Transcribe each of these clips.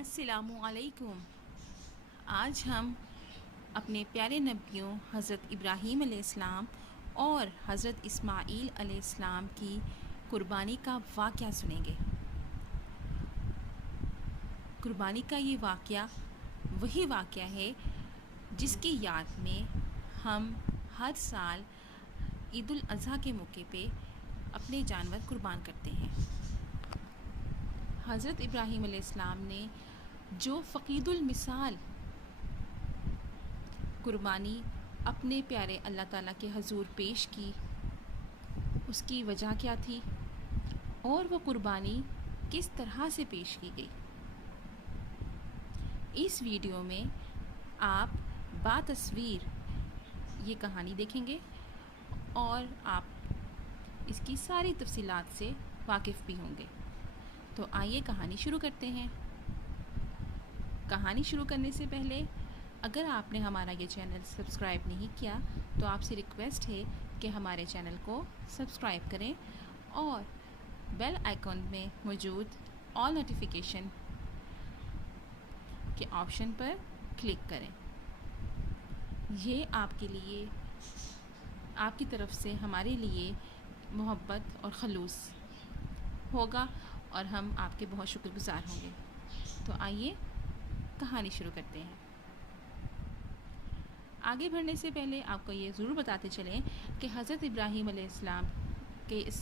السلام علیکم۔ آج ہم اپنے پیارے نبیوں حضرت ابراہیم علیہ السلام اور حضرت اسماعیل علیہ السلام کی قربانی کا واقعہ سنیں گے۔ قربانی کا یہ واقعہ وہی واقعہ ہے جس کی یاد میں ہم ہر سال عید الاضحیٰ کے موقع پہ اپنے جانور قربان کرتے ہیں۔ حضرت ابراہیم علیہ السلام نے جو فقید المثال قربانی اپنے پیارے اللہ تعالیٰ کے حضور پیش کی، اس کی وجہ کیا تھی اور وہ قربانی کس طرح سے پیش کی گئی، اس ویڈیو میں آپ باتصویر یہ کہانی دیکھیں گے اور آپ اس کی ساری تفصیلات سے واقف بھی ہوں گے۔ تو آئیے کہانی شروع کرتے ہیں۔ کہانی شروع کرنے سے پہلے اگر آپ نے ہمارا یہ چینل سبسکرائب نہیں کیا تو آپ سے ریکویسٹ ہے کہ ہمارے چینل کو سبسکرائب کریں اور بیل آئیکن میں موجود آل نوٹیفیکیشن کے آپشن پر کلک کریں۔ یہ آپ کے لیے، آپ کی طرف سے ہمارے لیے محبت اور خلوص ہوگا اور ہم آپ کے بہت شکر گزار ہوں گے۔ تو آئیے کہانی شروع کرتے ہیں۔ آگے بڑھنے سے پہلے آپ کو یہ ضرور بتاتے چلیں کہ حضرت ابراہیم علیہ السلام کے اس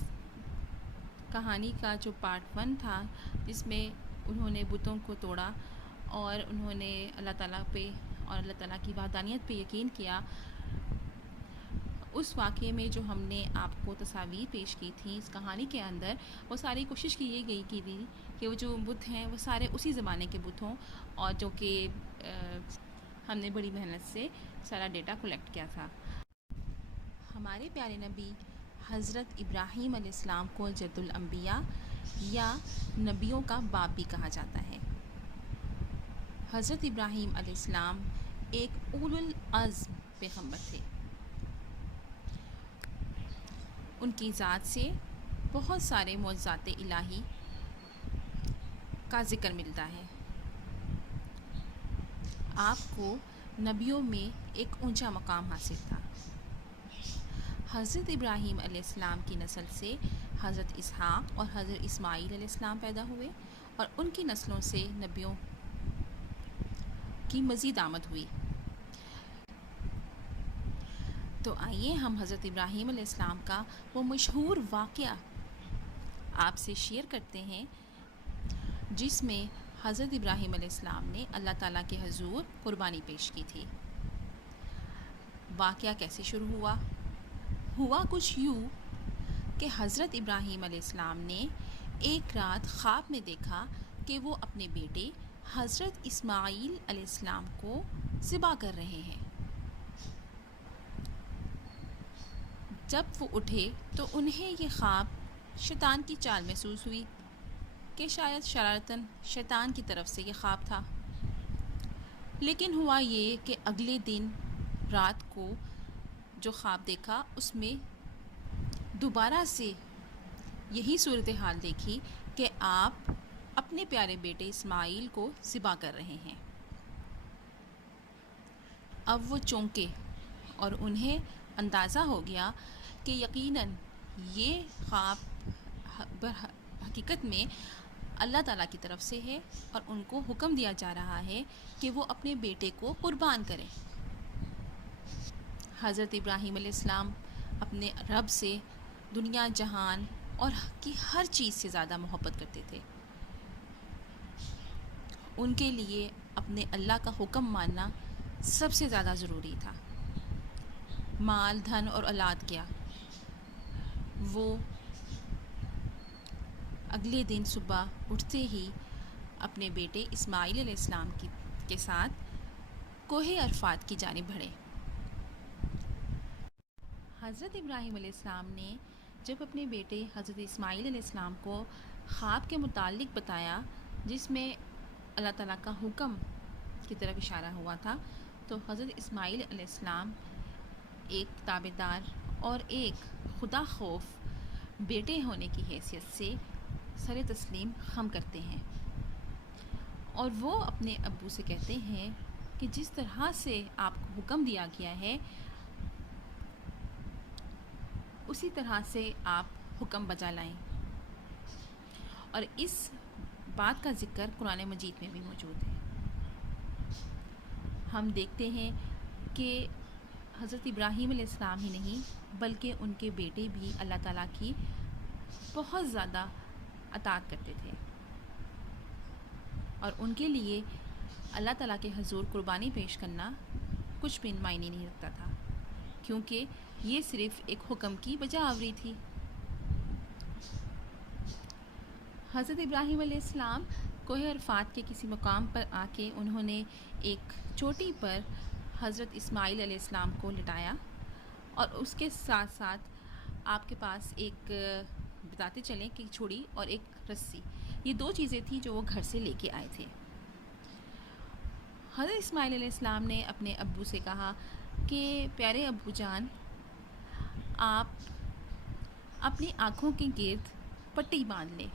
کہانی کا جو پارٹ 1 تھا، جس میں انہوں نے بتوں کو توڑا اور انہوں نے اللہ تعالیٰ پہ اور اللہ تعالیٰ کی وحدانیت پہ یقین کیا، اس واقعے میں جو ہم نے آپ کو تصاویر پیش کی تھیں اس کہانی کے اندر، وہ ساری کوشش کی گئی تھی کہ وہ جو بت ہیں وہ سارے اسی زمانے کے بت ہوں، اور جو کہ ہم نے بڑی محنت سے سارا ڈیٹا کلیکٹ کیا تھا۔ ہمارے پیارے نبی حضرت ابراہیم علیہ السلام کو جد الانبیاء یا نبیوں کا باپ بھی کہا جاتا ہے۔ حضرت ابراہیم علیہ السلام ایک اولو العزم پیغمبر تھے۔ ان کی ذات سے بہت سارے معجزات الہی کا ذکر ملتا ہے۔ آپ کو نبیوں میں ایک اونچا مقام حاصل تھا۔ حضرت ابراہیم علیہ السلام کی نسل سے حضرت اسحاق اور حضرت اسماعیل علیہ السلام پیدا ہوئے اور ان کی نسلوں سے نبیوں کی مزید آمد ہوئی۔ تو آئیے ہم حضرت ابراہیم علیہ السلام کا وہ مشہور واقعہ آپ سے شیئر کرتے ہیں جس میں حضرت ابراہیم علیہ السلام نے اللہ تعالیٰ کے حضور قربانی پیش کی تھی۔ واقعہ کیسے شروع ہوا کچھ یوں کہ حضرت ابراہیم علیہ السلام نے ایک رات خواب میں دیکھا کہ وہ اپنے بیٹے حضرت اسماعیل علیہ السلام کو ذبح کر رہے ہیں۔ جب وہ اٹھے تو انہیں یہ خواب شیطان کی چال محسوس ہوئی کہ شاید شرارتاً شیطان کی طرف سے یہ خواب تھا۔ لیکن ہوا یہ کہ اگلے دن رات کو جو خواب دیکھا اس میں دوبارہ سے یہی صورتحال دیکھی کہ آپ اپنے پیارے بیٹے اسماعیل کو ذبح کر رہے ہیں۔ اب وہ چونکے اور انہیں اندازہ ہو گیا کہ یقیناً یہ خواب حقیقت میں اللہ تعالیٰ کی طرف سے ہے اور ان کو حکم دیا جا رہا ہے کہ وہ اپنے بیٹے کو قربان کریں۔ حضرت ابراہیم علیہ السلام اپنے رب سے دنیا جہان اور کی ہر چیز سے زیادہ محبت کرتے تھے۔ ان کے لیے اپنے اللہ کا حکم ماننا سب سے زیادہ ضروری تھا۔ مال، دھن اور اولاد کیا، وہ اگلے دن صبح اٹھتے ہی اپنے بیٹے اسماعیل علیہ السلام کے ساتھ کوہ عرفات کی جانب بڑھے۔ حضرت ابراہیم علیہ السلام نے جب اپنے بیٹے حضرت اسماعیل علیہ السلام کو خواب کے متعلق بتایا جس میں اللہ تعالیٰ کا حکم کی طرف اشارہ ہوا تھا، تو حضرت اسماعیل علیہ السلام ایک تابعدار اور ایک خدا خوف بیٹے ہونے کی حیثیت سے سر تسلیم خم کرتے ہیں اور وہ اپنے ابو سے کہتے ہیں کہ جس طرح سے آپ کو حکم دیا گیا ہے اسی طرح سے آپ حکم بجا لائیں. اور اس بات کا ذکر قرآن مجید میں بھی موجود ہے. ہم دیکھتے ہیں کہ حضرت ابراہیم علیہ السلام ہی نہیں بلکہ ان کے بیٹے بھی اللہ تعالیٰ کی بہت زیادہ اطاعت کرتے تھے، اور ان کے لیے اللہ تعالیٰ کے حضور قربانی پیش کرنا کچھ بھی معنی نہیں رکھتا تھا، کیونکہ یہ صرف ایک حکم کی بجا آوری تھی. حضرت ابراہیم علیہ السلام کوہ عرفات کے کسی مقام پر آ کے انہوں نے ایک چوٹی پر حضرت اسماعیل علیہ السلام کو لٹایا، اور اس کے ساتھ ساتھ آپ کے پاس ایک بتاتے چلیں کہ چھڑی اور ایک رسی، یہ دو چیزیں تھیں جو وہ گھر سے لے کے آئے تھے. حضرت اسماعیل علیہ السلام نے اپنے ابو سے کہا کہ پیارے ابو جان، آپ اپنی آنکھوں کے گرد پٹی باندھ لیں،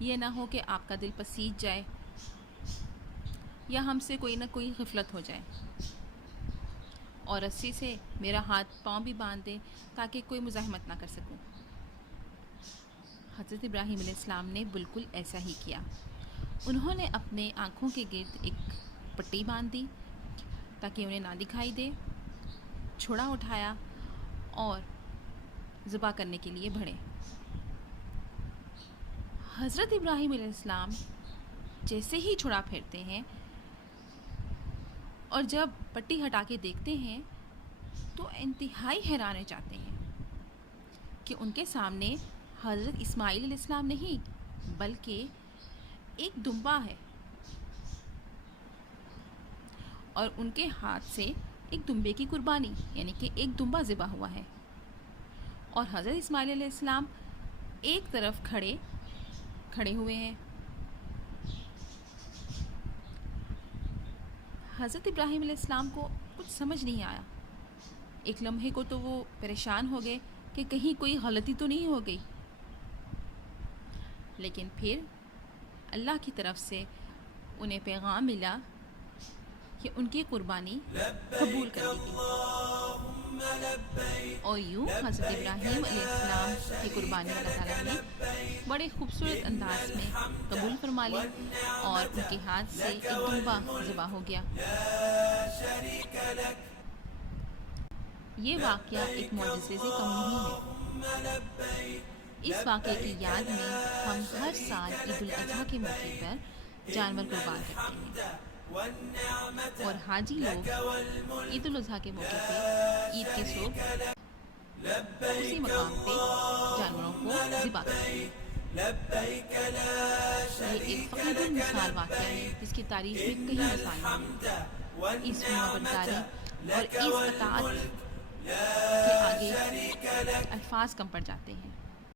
یہ نہ ہو کہ آپ کا دل پسیج جائے یا ہم سے کوئی نہ کوئی غفلت ہو جائے، اور رسی سے میرا ہاتھ پاؤں بھی باندھ دیں تاکہ کوئی مزاحمت نہ کر سکوں. حضرت ابراہیم علیہ السلام نے بالکل ایسا ہی کیا. انہوں نے اپنے آنکھوں کے گرد ایک پٹی باندھ دی تاکہ انہیں نہ دکھائی دے، چھڑا اٹھایا اور ذبح کرنے کے لیے بڑھے. حضرت ابراہیم علیہ السلام جیسے ہی چھڑا پھیرتے ہیں اور جب پٹی ہٹا کے دیکھتے ہیں تو انتہائی حیران رہ جاتے ہیں کہ ان کے سامنے حضرت اسماعیل علیہ السلام نہیں بلکہ ایک دمبا ہے، اور ان کے ہاتھ سے ایک دمبے کی قربانی یعنی کہ ایک دمبا ذبح ہوا ہے، اور حضرت اسماعیل علیہ السلام ایک طرف کھڑے ہوئے ہیں. حضرت ابراہیم علیہ السلام کو کچھ سمجھ نہیں آیا. ایک لمحے کو تو وہ پریشان ہو گئے کہ کہیں کوئی غلطی تو نہیں ہو گئی، لیکن پھر اللہ کی طرف سے انہیں پیغام ملا کہ ان کی قربانی قبول کر لی گئی، اور یوں حضرت ابراہیم علیہ السلام کی قربانی اللہ تعالیٰ نے بڑے خوبصورت انداز میں قبول فرما لی، اور ان کے ہاتھ سے ایک دمبا ذبح ہو گیا. یہ واقعہ ایک معجزے سے کم نہیں ہے. اس واقعے کی یاد میں ہم ہر سال عید الاضحیٰ کے موقع پر جانور قربان کرتے ہیں، اور حاجی لوگ عید الاضحیٰ کے موقع پہ عید کے صبح اسی مقام پہ جانوروں کو ذبح کرتے ہیں. یہ ایک فقیر مثال واقعہ ہے جس کی تاریخ میں کئی مثالیں ہیں. اس محبتداری اور اس اطاعت کے آگے الفاظ کم پڑ جاتے ہیں.